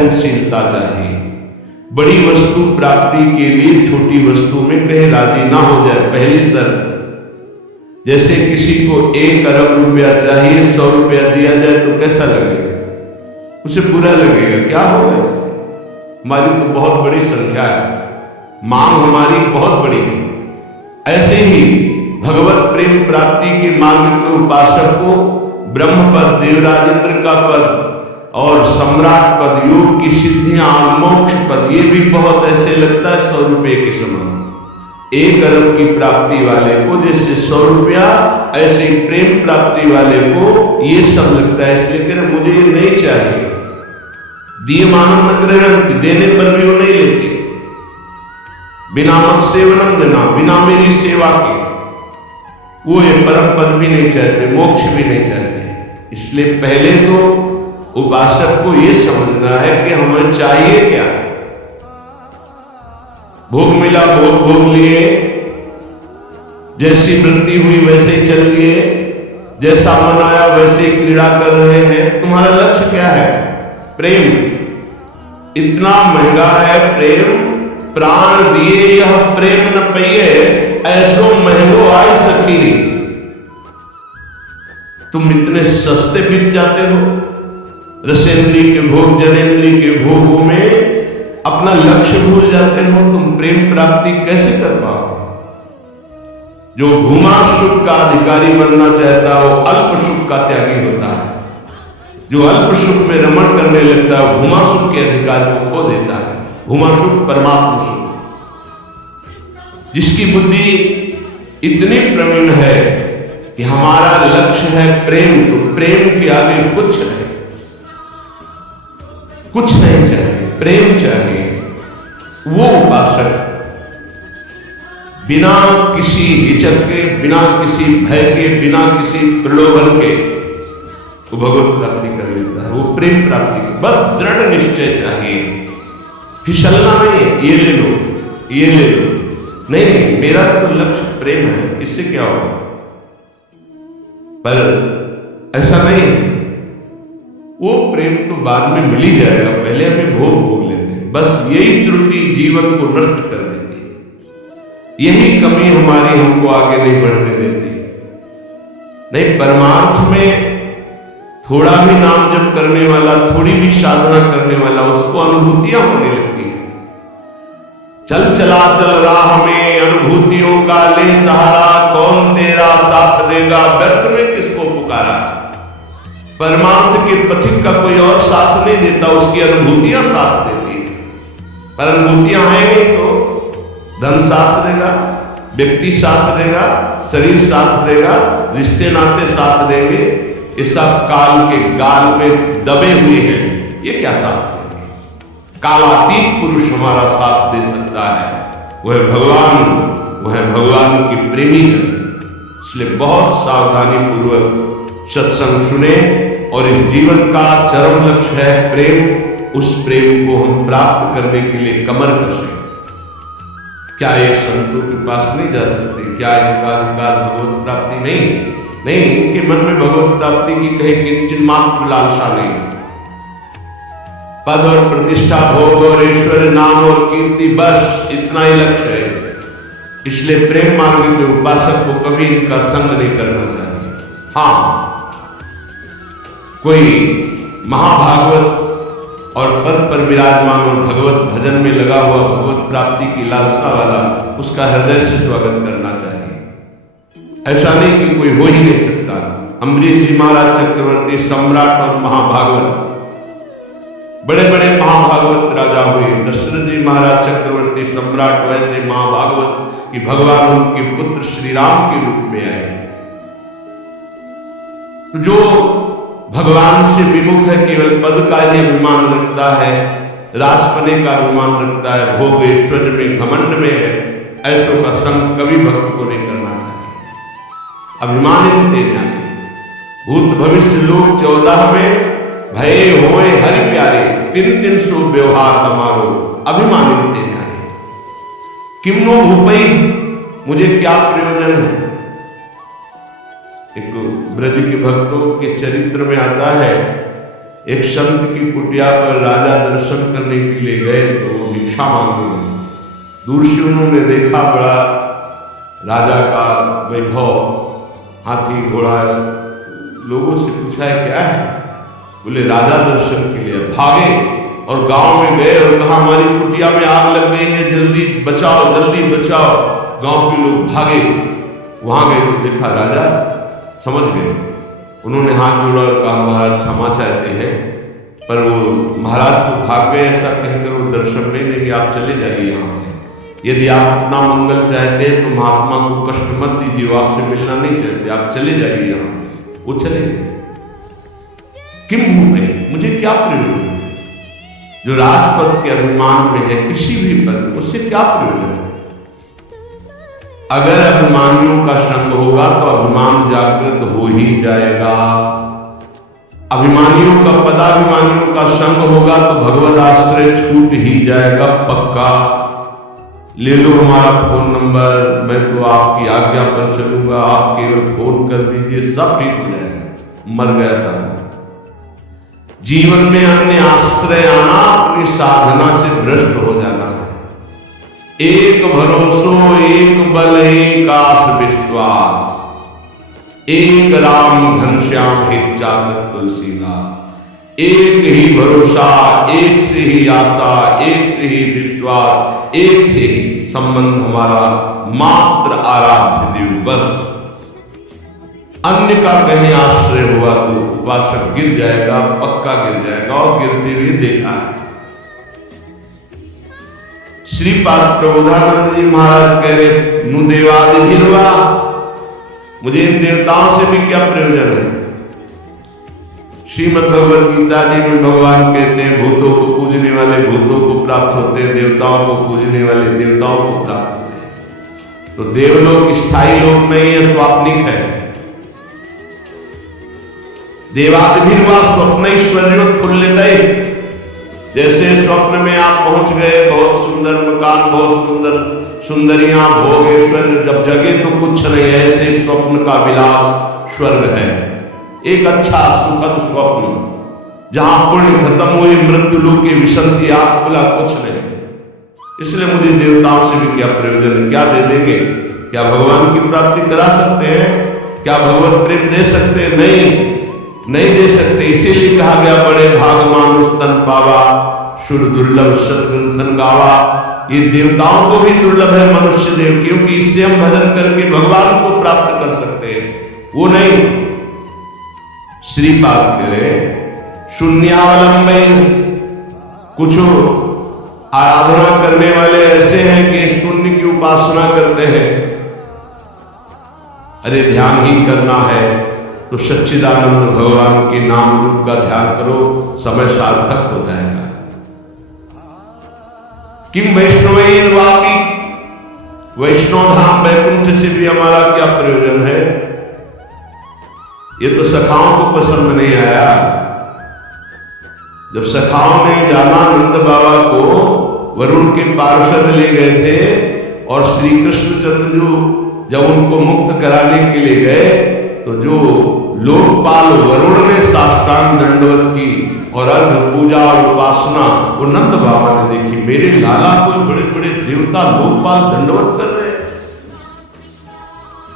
सहनशीलता चाहिए। बड़ी वस्तु प्राप्ति के लिए छोटी वस्तु में कहीं राजी ना हो जाए, पहली शर्त। जैसे किसी को 1 अरब रुपया चाहिए, 100 रुपया दिया जाए तो कैसा लगेगा? उसे बुरा लगेगा। क्या होगा इससे? हमारी तो बहुत बड़ी संख्या है, मांग हमारी बहुत बड़ी है। ऐसे ही भगवत प्रेम प्राप्ति के मार्ग के उपासक को ब्रह्म पद, देवराजेंद्र का पद और सम्राट पद, योग की सिद्धियां, मोक्ष पद, ये भी बहुत ऐसे लगता है 100 रुपये के समान। 1 अरब की प्राप्ति वाले को जैसे 100 रुपया, ऐसे प्रेम प्राप्ति वाले को ये सब लगता है। इसलिए कह रहे मुझे ये नहीं चाहिए। दिए मानव न ग्रहण, देने पर भी वो नहीं लेते। बिना मत सेवनम जना, बिना मेरी सेवा के वो ये परम पद भी नहीं चाहते, मोक्ष भी नहीं चाहते। इसलिए पहले तो उपासक को ये समझना है कि हमें चाहिए क्या। भोग मिला, भोग भोग लिए, जैसी वृत्ति हुई वैसे ही चल दिए, जैसा मन आया वैसे ही क्रीड़ा कर रहे हैं। तुम्हारा लक्ष्य क्या है? प्रेम। इतना महंगा है प्रेम, प्राण दिए यह प्रेम न पइए, ऐसो महंगो आय सखीरी। तुम इतने सस्ते बिक जाते हो। रसेंद्री के भोग, जनेन्द्री के भोगों में अपना लक्ष्य भूल जाते हो। तुम प्रेम प्राप्ति कैसे कर पाओगे? जो घुमा सुख का अधिकारी बनना चाहता हो, अल्प सुख का त्यागी होता है। जो अल्प सुख में रमण करने लगता है, घुमा सुख के अधिकार को खो देता है। घुमा सुख परमात्मा सुख। जिसकी बुद्धि इतनी प्रवीण है कि हमारा लक्ष्य है प्रेम, तो प्रेम के आगे कुछ नहीं, कुछ नहीं चाहिए, प्रेम चाहिए। वो उपासक बिना किसी हिचक के, बिना किसी भय के, बिना किसी प्रलोभन के वो भगवत प्राप्ति कर लेता है। वो प्रेम प्राप्ति के बस दृढ़ निश्चय चाहिए। फिसलना नहीं है, ये ले लो, ये ले लो, नहीं नहीं, मेरा तो लक्ष्य प्रेम है, इससे क्या होगा। पर ऐसा नहीं है। वो प्रेम तो बाद में मिल ही जाएगा, पहले हमें भोग भोग लेते हैं। बस यही त्रुटि जीवन को नष्ट कर देती है। यही कमी हमारी हमको आगे नहीं बढ़ने देती। नहीं, परमार्थ में थोड़ा भी नाम जप करने वाला, थोड़ी भी साधना करने वाला, उसको अनुभूतियां होने लगती है। चल चला चल राह में अनुभूतियों का ले सहारा, कौन तेरा साथ देगा, व्यर्थ में किसको पुकारा। परमार्थ के पथिक का कोई और साथ नहीं देता, उसकी अनुभूतियां साथ देती है। पर अनुभूतियां हैं नहीं तो धन साथ देगा, व्यक्ति साथ देगा, शरीर साथ देगा, रिश्ते नाते साथ देंगे। ये सब काल के गाल में दबे हुए हैं। ये क्या साथ देंगे? कालातीत पुरुष हमारा साथ दे सकता है, वह भगवान, वह भगवान की प्रेमी जन। इसलिए बहुत सावधानी पूर्वक सत्संग सुने और इस जीवन का चरम लक्ष्य है प्रेम। उस प्रेम को हम प्राप्त करने के लिए कमर कसें। क्या ये संतों के पास नहीं जा सकते? क्या इनका अधिकार भगवत प्राप्ति नहीं? नहीं, इनके मन में भगवत प्राप्ति की कहीं किंचित मात्र लालसा नहीं। पद और प्रतिष्ठा, भोग और ऐश्वर्य, नाम और कीर्ति, बस इतना ही लक्ष्य है। इसलिए प्रेम मार्ग के उपासक को कभी इनका संग नहीं करना चाहिए। हाँ, कोई महाभागवत और पद पर विराजमान और भगवत भजन में लगा हुआ, भगवत प्राप्ति की लालसा वाला, उसका हृदय से स्वागत करना चाहिए। ऐसा नहीं कि कोई हो ही नहीं सकता। अम्बरीश जी महाराज चक्रवर्ती, सम्राट और महाभागवत, बड़े बड़े महाभागवत राजा हुए। दशरथ जी महाराज चक्रवर्ती सम्राट, वैसे महाभागवत कि भगवान उनके पुत्र श्री राम के रूप में आए। तो जो भगवान से विमुख है, केवल पद का ही अभिमान रखता है, रासपने का अभिमान रखता है, भोग ऐश्वर्य में घमंड में है, ऐसों का संग कभी भक्त को नहीं करना चाहिए। अभिमान देना है। भूत भविष्य लोग 14 में भये होए हरि प्यारे, 300 व्यवहार हमारो अभिमानित देना है। किमनो भूपई, मुझे क्या प्रयोजन है। एक ब्रज के भक्तों के चरित्र में आता है एक संत की कुटिया पर राजा दर्शन करने के लिए गए तो वो भिक्षा मांगने लगे। दूर से उन्होंने देखा बड़ा राजा का वैभव, हाथी घोड़ा, लोगों से पूछा है क्या है? बोले राजा दर्शन के लिए। भागे और गांव में गए और कहा हमारी कुटिया में आग लग गई है, जल्दी बचाओ, जल्दी बचाओ। गांव के लोग भागे, वहां गए तो देखा राजा समझ गए। उन्होंने हाथ जोड़ा और कहा महाराज क्षमा चाहते हैं, पर वो महाराज तो भाग गए, ऐसा कहकर वो दर्शन नहीं देंगे, आप चले जाइए यहाँ से। यदि आप अपना मंगल चाहते हैं तो महात्मा को कष्ट मत दीजिए, वो आपसे मिलना नहीं चाहते, आप चले जाइए यहाँ से। वो चले गए। किम भूमे, मुझे क्या प्रयोजन है? जो राजपद के अभिमान में है, किसी भी पद, उससे क्या प्रयोजन है? अगर अभिमानियों का संग होगा तो अभिमान जागृत हो ही जाएगा। अभिमानियों का, पदाभिमानियों का संग होगा तो भगवत आश्रय छूट ही जाएगा पक्का। ले लो हमारा फोन नंबर, मैं तो आपकी आज्ञा पर चलूंगा, आप केवल फोन कर दीजिए, सब ठीक हो जाएगा। मर गया सब। जीवन में अन्य आश्रय आना अपनी साधना से भ्रष्ट हो जाना है। एक भरोसो, एक बल, एक आस विश्वास, एक राम घनश्याम हित चातक तुलसीदास। एक ही भरोसा, एक से ही आशा, एक से ही विश्वास, एक से ही संबंध हमारा मात्र आराध्य देव बस। अन्य का कहीं आश्रय हुआ तो उपासक गिर जाएगा, पक्का गिर जाएगा, और गिरते हुए देखा है। श्रीपाद प्रबोधानंद जी महाराज कह रहे नु देवादि भिरवा, मुझे इन देवताओं से भी क्या प्रयोजन है? श्रीमद् भगवद गीता जी में भगवान कहते हैं भूतों को पूजने वाले भूतों को प्राप्त होते हैं, देवताओं को पूजने वाले देवताओं को प्राप्त होते हैं। तो देवलोक स्थायी लोक नहीं है, स्वाप्निक है। देवादिभिर्वा स्वप्नैश्वर्योत्फुल्लितैः, जैसे स्वप्न में आप पहुंच गए, बहुत सुंदर मकान, बहुत सुंदर सुंदरियां, भोग, ऐश्वर्य, जब जगे तो कुछ नहीं है, ऐसे स्वप्न का विलास स्वर्ग है। एक अच्छा सुखद स्वप्न जहां पुण्य खत्म हुए, मृत्यु लोक की विसंति, आग खुला, कुछ नहीं। इसलिए मुझे देवताओं से भी क्या प्रयोजन है? क्या दे देंगे? क्या भगवान की प्राप्ति करा सकते हैं? क्या भगवत प्रेम दे सकते हैं? नहीं दे सकते। इसीलिए कहा गया बड़े भाग मानुष तन पावा, शुर दुर्लभ सदग्रंथन गावा। ये देवताओं को भी दुर्लभ है मनुष्य देव, क्योंकि इससे हम भजन करके भगवान को प्राप्त कर सकते हैं, वो नहीं। श्रीपाद कह रहे शून्यावलंबन, कुछ आराधना करने वाले ऐसे हैं कि शून्य की उपासना करते हैं। अरे ध्यान ही करना है तो सच्चिदानंद भगवान के नाम रूप का ध्यान करो, समय सार्थक हो जाएगा। किम वैष्णवेन वापी, वैष्णव धाम वैकुंठ से भी हमारा क्या प्रयोजन है? ये तो सखाओं को पसंद नहीं आया। जब सखाओं ने जाना नंद बाबा को वरुण के पार्षद ले गए थे, और श्री कृष्णचंद्र जो जब उनको मुक्त कराने के लिए गए तो जो लोकपाल वरुण ने साष्टांग दंडवत की और अर्घ पूजा और उपासना वो नंद बाबा ने देखी। मेरे लाला को बड़े बड़े देवता लोकपाल दंडवत कर रहे,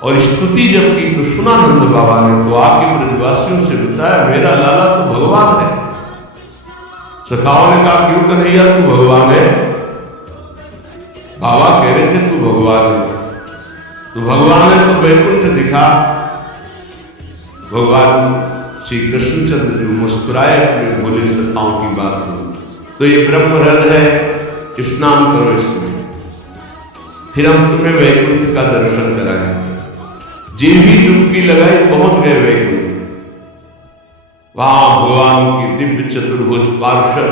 और स्तुति जब की तो सुना नंद बाबा ने, तो आके ब्रजवासियों से बताया मेरा लाला तो भगवान है। सखाओं ने कहा क्यों कन्हैया तू भगवान है? बाबा कह रहे थे तू भगवान है, तू भगवान है तो वैकुंठ दिखा। भगवान श्री कृष्णचंद्र जी मुस्कुराए अपने भोले सखाओं की बात सुन। तो ये ब्रह्म हृदय है, स्नान करो इसमें, फिर हम तुम्हें वैकुंठ का दर्शन कराएंगे। जी भी डुबकी लगाई पहुंच गए वैकुंठ। वहां भगवान की दिव्य चतुर्भुज पार्षद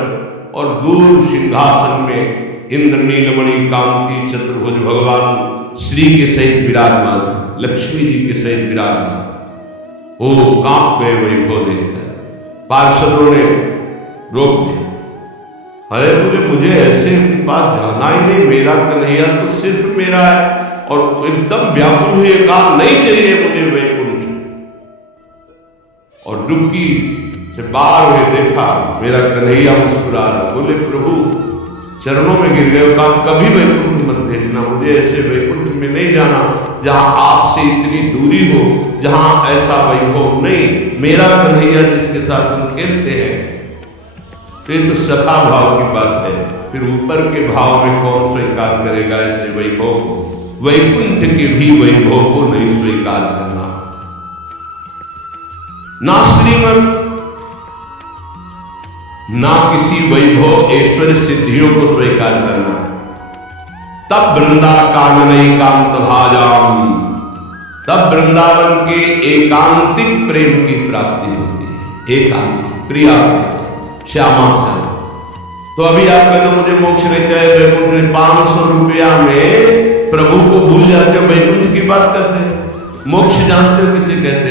और दूर सिंहासन में इंद्र नीलमणि कांति चतुर्भुज भगवान श्री के सहित विराजमान, लक्ष्मी जी के सहित विराजमान। ओ कांप गए वैभव देखकर। पार्षदों ने रोक दिया, अरे मुझे ऐसे के पास जाना ही नहीं, मेरा कन्हैया तो सिर्फ मेरा है। और एकदम व्याकुल हुए कहा नहीं चाहिए मुझे वैकुंठ। और डुबकी जब बाहर हुए देखा मेरा कन्हैया मुस्कुरा रहा, बोले प्रभु चरणों में गिर गए, कहा कभी वैकुंठ मत भेजना, मुझे ऐसे वैकुंठ में नहीं जाना जहां आपसे इतनी दूरी हो, जहां ऐसा वैभव नहीं। मेरा कन्हैया जिसके साथ हम खेलते हैं, ये तो सखा भाव की बात है, फिर ऊपर के भाव में कौन स्वीकार करेगा ऐसे वैभव को? वैकुंठ के भी वैभव को नहीं स्वीकार करना, ना श्रीमत ना किसी वैभव ऐश्वर्य सिद्धियों को स्वीकार करना। तब वृंदा कानन एकांत भाजाम, तब वृंदावन के एकांतिक प्रेम की प्राप्ति होती है। एकांतिक प्रिया श्यामा श्याम। तो अभी आप कहते हो मुझे मोक्ष नहीं चाहिए, वैकुंठ में 500 रुपया में प्रभु को भूल जाते हो, वैकुंठ की बात करते हैं। मोक्ष जानते हो किसे कहते हैं?